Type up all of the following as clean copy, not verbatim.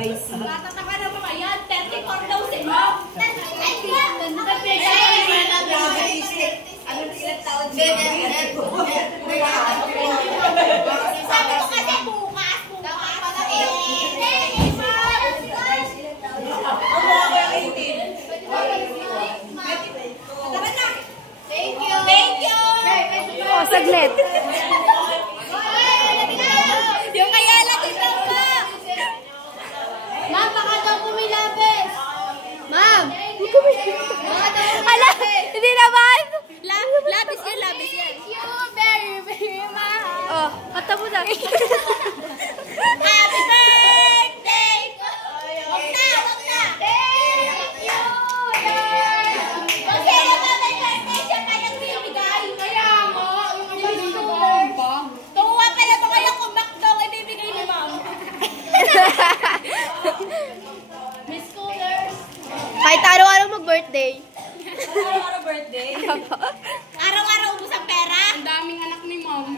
spicy. Tatataka na mga yan. 34 daw si Mom. Ay, Anong ilang taon sabi ko kasi bukas pala eh. Thank you. Thank you. Oh, saglit. Yung kaya natin lang ka. Ma'am, baka daw kumilabes. Ma'am! Ala! Hindi naman! Labis yan, labis yan. Thank you very, very much! Oh, kata mo na. Happy birthday! Wag na, wag na! Thank you, Lord! Kasi naman may birthday siya kayang bibigay. Kaya mo, tuwa pa na ba kayo kung bakdaw ay bibigay ni Ma'am? Miss Coolers! Kahit araw-araw mag-birthday. Araw-araw birthday? Araw-araw ubus ang pera? Ang daming anak ni Mom.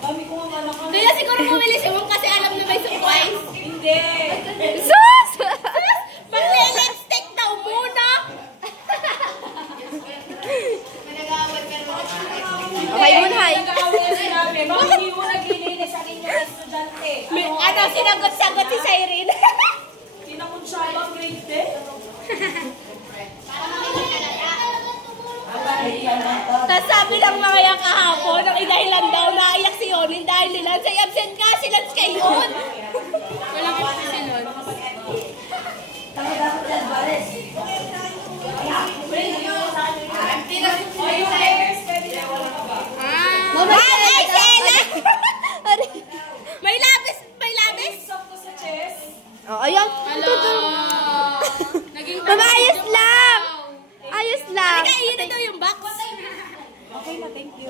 Dami ko ang anak. Hindi na siguro bumili si Ma'am kasi alam na may surprise. Hindi. Sus! Magle-lipstick daw muna! Okay, Munhay. Nag-aaway na sinabi. Bakit hindi mo naglilinis ang inyong estudyante? Ano, sinagot-sagot si Cyrene. Tinakot siya bang grade 10? Tapos sabi lang mga yung kahapon, ang idahilan daw naiyak si Yonin dahil nila say absent nga sila kay Yon. Walang kasunod. Ay, Sheila! May labis, may labis. Sakto sa chest. Oh, ayun. Hello! Naging Mama, ayos lang! Ayos lang! Kaya yun na daw yung box. Okay na, thank you.